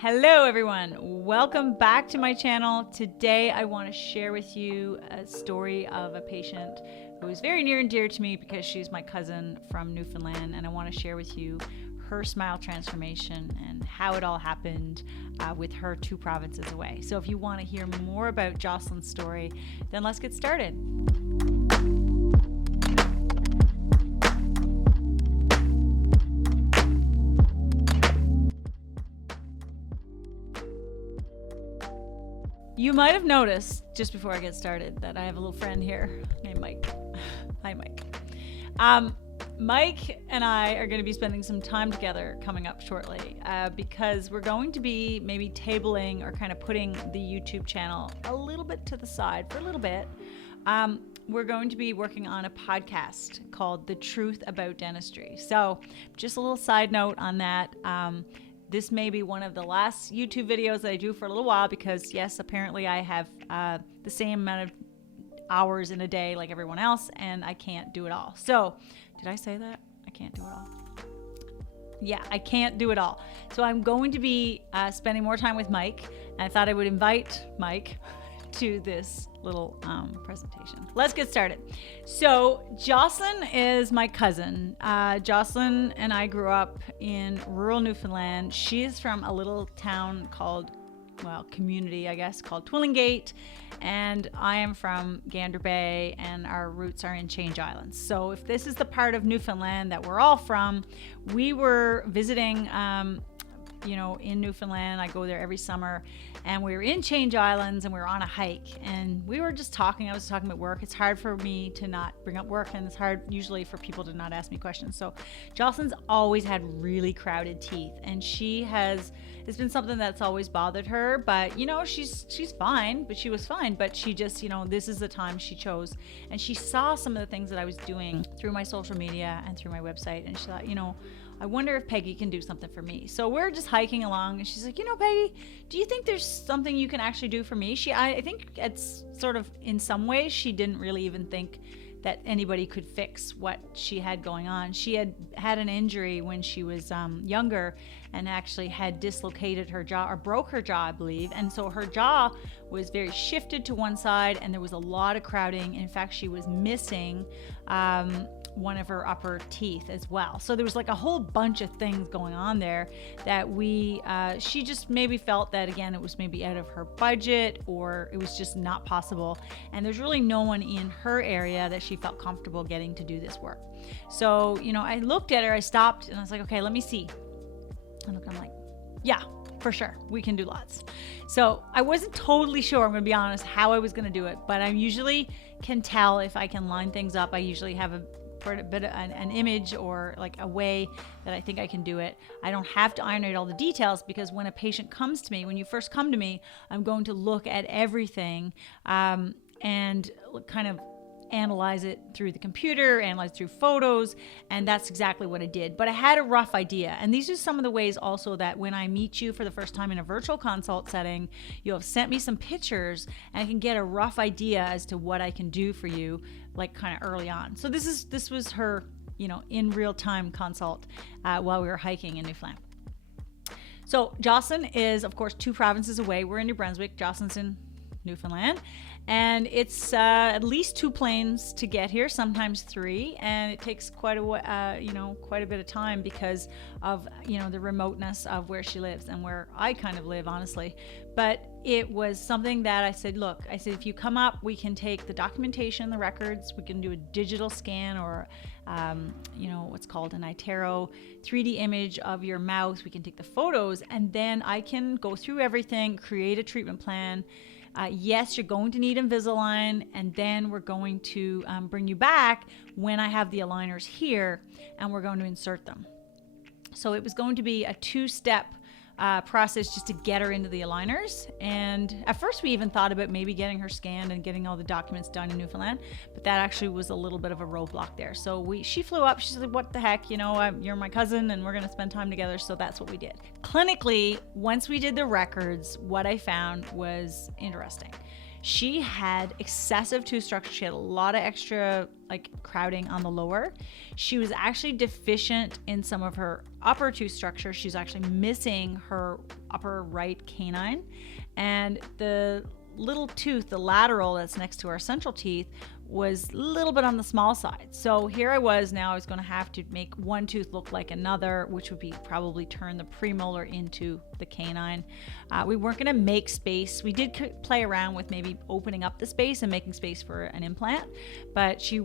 Hello everyone, welcome back to my channel. Today I want to share with you a story of a patient who is very near and dear to me because she's my cousin from Newfoundland, and I want to share with you her smile transformation and how it all happened with her 2 provinces away. So if you want to hear more about Jocelyn's story, then let's get started. You might have noticed, just before I get started, that I have a little friend here named Mike. Hi, Mike. Mike and I are going to be spending some time together coming up shortly because we're going to be maybe tabling or kind of putting the YouTube channel a little bit to the side for a little bit. We're going to be working on a podcast called The Truth About Dentistry. So just a little side note on that. This may be one of the last YouTube videos that I do for a little while because, yes, apparently I have the same amount of hours in a day like everyone else, and I can't do it all. So, did I say that? I can't do it all. Yeah, I can't do it all. So I'm going to be spending more time with Mike, and I thought I would invite Mike to this little presentation. Let's get started. So Jocelyn is my cousin. Jocelyn and I grew up in rural Newfoundland. She is from a little town called, community, I guess, called Twillingate. And I am from Gander Bay, and our roots are in Change Islands. So if this is the part of Newfoundland that we're all from, we were visiting in Newfoundland. I go there every summer, and we were in Change Islands, and we were on a hike, and we were just talking. I was talking about work. It's hard for me to not bring up work, and it's hard usually for people to not ask me questions. So Jocelyn's always had really crowded teeth, and it's been something that's always bothered her, but she's fine, but she was fine, but she just, this is the time she chose, and she saw some of the things that I was doing through my social media and through my website, and she thought, I wonder if Peggy can do something for me. So we're just hiking along, and she's like, Peggy, do you think there's something you can actually do for me? I think it's sort of, in some ways, she didn't really even think that anybody could fix what she had going on. She had an injury when she was younger, and actually had dislocated her jaw, or broke her jaw, I believe. And so her jaw was very shifted to one side, and there was a lot of crowding. In fact, she was missing one of her upper teeth as well. So there was like a whole bunch of things going on there that she just maybe felt that, again, it was maybe out of her budget, or it was just not possible. And there's really no one in her area that she felt comfortable getting to do this work. So, I looked at her, I stopped, and I was like, okay, let me see. And I'm like, yeah, for sure, we can do lots. So I wasn't totally sure, I'm going to be honest, how I was going to do it, but I usually can tell if I can line things up. I usually have a bit of an image, or like a way that I think I can do it. I don't have to iron out all the details, because when a patient comes to me, when you first come to me, I'm going to look at everything and kind of analyze it through the computer, analyze through photos, and that's exactly what I did. But I had a rough idea, and these are some of the ways also that when I meet you for the first time in a virtual consult setting, you have sent me some pictures, and I can get a rough idea as to what I can do for you, like kind of early on. So this was her, in real time consult while we were hiking in Newfoundland. So Jocelyn is, of course, 2 provinces away. We're in New Brunswick. Jocelyn's in Newfoundland, and it's at least 2 planes to get here, sometimes 3, and it takes quite a bit of time because of the remoteness of where she lives and where I kind of live, honestly. But it was something that I said, look, if you come up, we can take the documentation, the records, we can do a digital scan, or what's called an iTero 3D image of your mouth. We can take the photos, and then I can go through everything, create a treatment plan. Yes, you're going to need Invisalign, and then we're going to bring you back when I have the aligners here, and we're going to insert them. So it was going to be a 2-step process just to get her into the aligners. And at first we even thought about maybe getting her scanned and getting all the documents done in Newfoundland, but that actually was a little bit of a roadblock there. So she flew up, she said, what the heck, you're my cousin and we're going to spend time together. So that's what we did. Clinically, once we did the records, what I found was interesting. She had excessive tooth structure. She had a lot of extra crowding on the lower. She was actually deficient in some of her upper tooth structure, she's actually missing her upper right canine, and the little tooth, the lateral that's next to our central teeth, was a little bit on the small side. So here I was going to have to make one tooth look like another, which would be probably turn the premolar into the canine. We weren't going to make space. We did play around with maybe opening up the space and making space for an implant, but she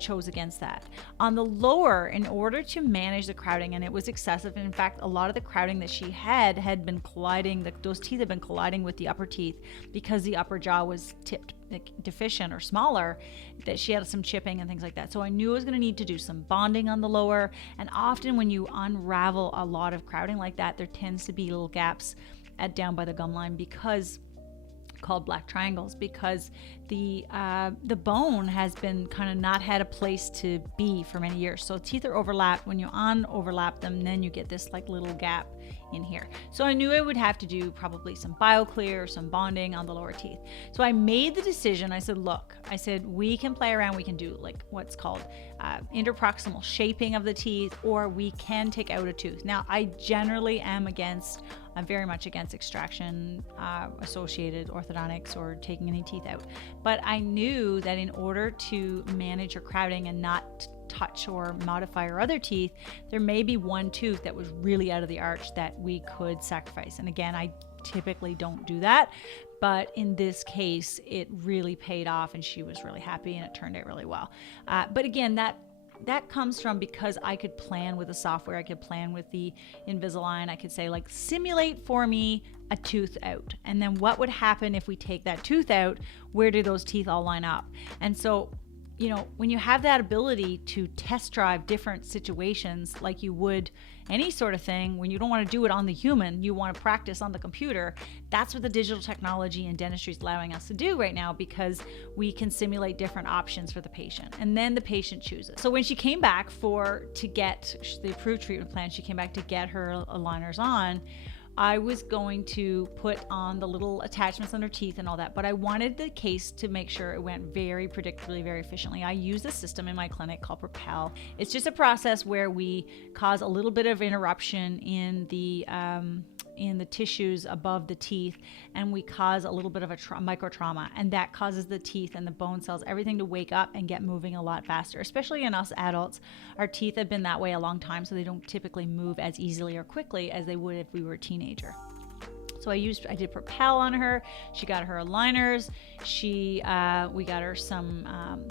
chose against that. On the lower, in order to manage the crowding, and it was excessive. In fact, a lot of the crowding that she had been colliding, those teeth had been colliding with the upper teeth because the upper jaw was tipped deficient or smaller, that she had some chipping and things like that. So I knew I was going to need to do some bonding on the lower. And often when you unravel a lot of crowding like that, there tends to be little gaps down by the gum line, because called black triangles, because the bone has been kind of not had a place to be for many years. So teeth are overlapped. When you overlap them, then you get this like little gap in here. So I knew I would have to do probably some BioClear, some bonding on the lower teeth. So I made the decision. I said, look, we can play around. We can do like what's called interproximal shaping of the teeth, or we can take out a tooth. Now, I generally am very much against extraction associated orthodontics or taking any teeth out. But I knew that in order to manage your crowding and not touch or modify our other teeth, there may be one tooth that was really out of the arch that we could sacrifice. And again, I typically don't do that, but in this case, it really paid off and she was really happy and it turned out really well. But again, that comes from because I could plan with the software, I could plan with the Invisalign, I could say like, simulate for me a tooth out. And then what would happen if we take that tooth out? Where do those teeth all line up? And so, when you have that ability to test drive different situations like you would any sort of thing, when you don't want to do it on the human, you want to practice on the computer. That's what the digital technology in dentistry is allowing us to do right now, because we can simulate different options for the patient and then the patient chooses. So when she came back to get the approved treatment plan, she came back to get her aligners on, I was going to put on the little attachments on her teeth and all that, but I wanted the case to make sure it went very predictably, very efficiently. I use a system in my clinic called Propel. It's just a process where we cause a little bit of interruption in the tissues above the teeth, and we cause a little bit of a micro trauma, and that causes the teeth and the bone cells, everything to wake up and get moving a lot faster. Especially in us adults, our teeth have been that way a long time, so they don't typically move as easily or quickly as they would if we were a teenager. So I did Propel on her. She got her aligners. We got her some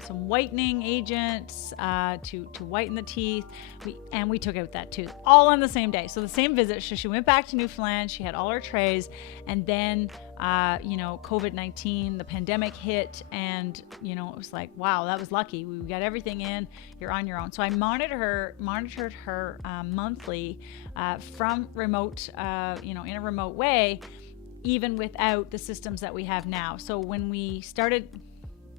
whitening agents to whiten the teeth. We took out that tooth all on the same day. So the same visit. So she went back to Newfoundland. She had all her trays, and then COVID-19, the pandemic hit, and it was like, wow, that was lucky. We got everything in. You're on your own. So I monitored her monthly from remote, in a remote way, even without the systems that we have now. So when we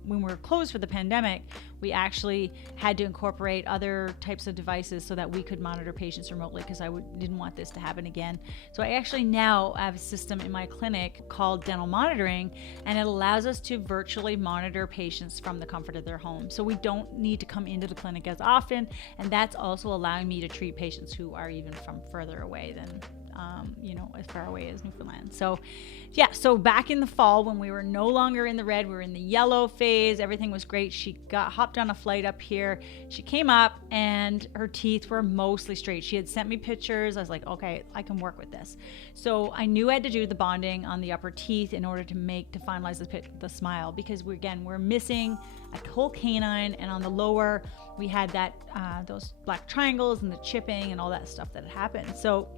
were closed for the pandemic, we actually had to incorporate other types of devices so that we could monitor patients remotely, because I didn't want this to happen again. So I actually now have a system in my clinic called dental monitoring, and it allows us to virtually monitor patients from the comfort of their home. So we don't need to come into the clinic as often, and that's also allowing me to treat patients who are even from further away than as far away as Newfoundland. So so back in the fall, when we were no longer in the red, we were in the yellow phase, everything was great. She hopped on a flight up here. She came up and her teeth were mostly straight. She had sent me pictures. I was like, okay, I can work with this. So I knew I had to do the bonding on the upper teeth in order to finalize the smile, because we're missing a whole canine, and on the lower we had that those black triangles and the chipping and all that stuff that had happened. So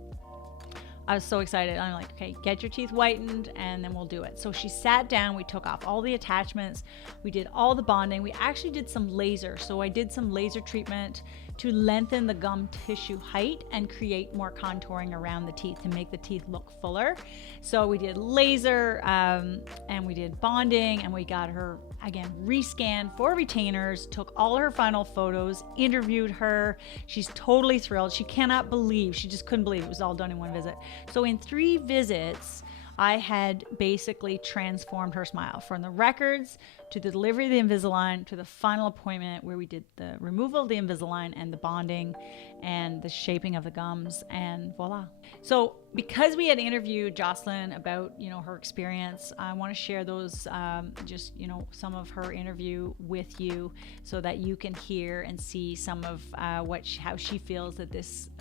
I was so excited. I'm like, okay, get your teeth whitened and then we'll do it. So she sat down, we took off all the attachments, we did all the bonding. We actually did some laser. So I did some laser treatment to lengthen the gum tissue height and create more contouring around the teeth to make the teeth look fuller. So we did laser and we did bonding, and we got her, again, rescanned for retainers, took all her final photos, interviewed her. She's totally thrilled. She just couldn't believe it was all done in one visit. So in 3 visits, I had basically transformed her smile from the records to the delivery of the Invisalign to the final appointment where we did the removal of the Invisalign and the bonding and the shaping of the gums, and voila. So because we had interviewed Jocelyn about, her experience, I want to share those, some of her interview with you so that you can hear and see some of how she feels that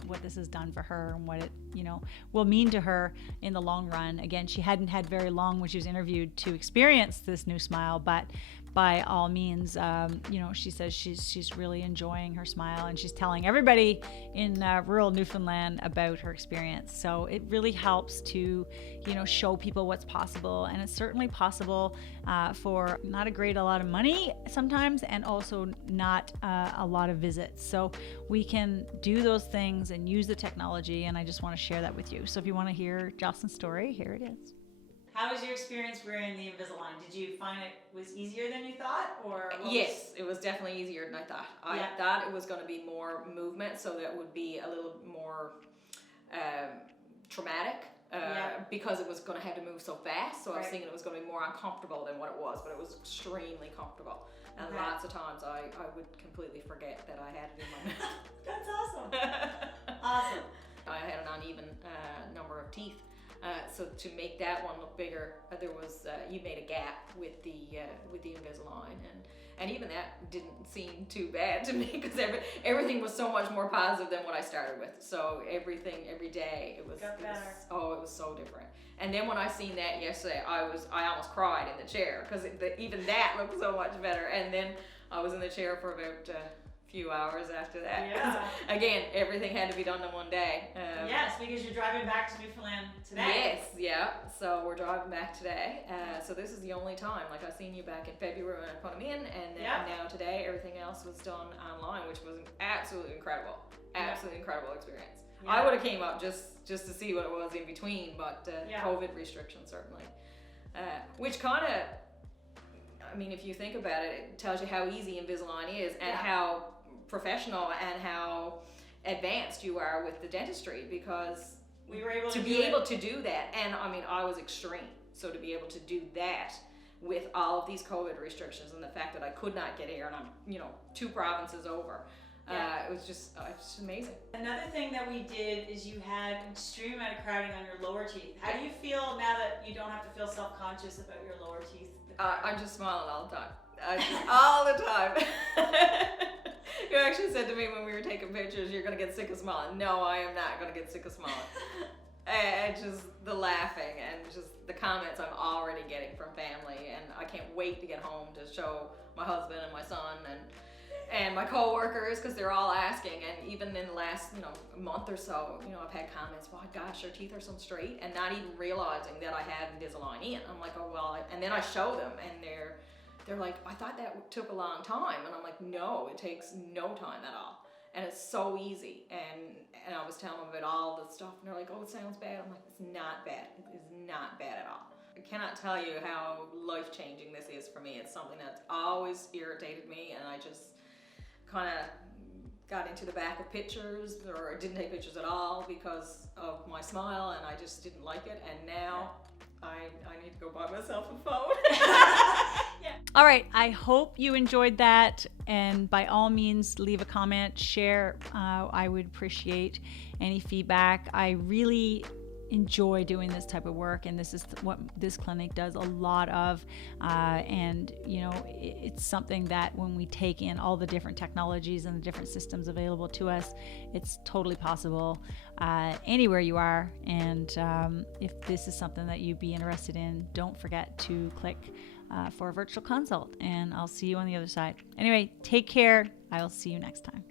what this has done for her and what it, will mean to her in the long run. Again, she hadn't had very long when she was interviewed to experience this new smile, but by all means, she says she's really enjoying her smile, and she's telling everybody in rural Newfoundland about her experience. So it really helps to, show people what's possible, and it's certainly possible for not a lot of money sometimes, and also not a lot of visits. So we can do those things and use the technology, and I just want to share that with you. So if you want to hear Jocelyn's story, here it is. How was your experience wearing the Invisalign? Did you find it was easier than you thought, or Yes, it was definitely easier than I thought. I thought it was going to be more movement, so that would be a little more traumatic because it was going to have to move so fast. So I was thinking it was going to be more uncomfortable than what it was, but it was extremely comfortable. And lots of times I would completely forget that I had it in my mouth. That's awesome. Awesome. I had an uneven number of teeth. So to make that one look bigger, there was you made a gap with the Invisalign, and even that didn't seem too bad to me because everything was so much more positive than what I started with. So every day it was so different. And then when I seen that yesterday, I almost cried in the chair because even that looked so much better. And then I was in the chair for about few hours after that. Yeah. Again, everything had to be done in one day. Yes, because you're driving back to Newfoundland today. Yes, yeah. So we're driving back today. So this is the only time. Like I seen you back in February when I put them in, and then now today everything else was done online, which was an absolutely incredible experience. Yeah. I would have came up just to see what it was in between, but COVID restrictions certainly, which kind of. I mean, if you think about it, it tells you how easy Invisalign is and how professional and how advanced you are with the dentistry, because we were able to be able to do that. And I mean, I was extreme. So to be able to do that with all of these COVID restrictions and the fact that I could not get air and I'm, 2 provinces over, it was just amazing. Another thing that we did is you had an extreme amount of crowding on your lower teeth. How do you feel now that you don't have to feel self-conscious about your lower teeth? I'm just smiling all the time. All the time. You actually said to me when we were taking pictures, you're going to get sick of smiling. No, I am not going to get sick of smiling. And just the laughing and just the comments I'm already getting from family. And I can't wait to get home to show my husband and my son and my coworkers, because they're all asking. And even in the last month or so, I've had comments, "Well, gosh, your teeth are so straight," and not even realizing that I had Invisalign in. I'm like, "Oh well," and then I show them, and they're like, "I thought that took a long time," and I'm like, "No, it takes no time at all, and it's so easy." And I was telling them about all the stuff, and they're like, "Oh, it sounds bad." I'm like, "It's not bad. It is not bad at all." I cannot tell you how life-changing this is for me. It's something that's always irritated me, and I just kind of got into the back of pictures, or didn't take pictures at all because of my smile, and I just didn't like it. And now I need to go buy myself a phone. All right, I hope you enjoyed that, and by all means leave a comment, share. I would appreciate any feedback. I really enjoy doing this type of work, and this is what this clinic does a lot of, and it's something that when we take in all the different technologies and the different systems available to us, it's totally possible anywhere you are. And if this is something that you'd be interested in, don't forget to click for a virtual consult, and I'll see you on the other side. Anyway, take care. I'll see you next time.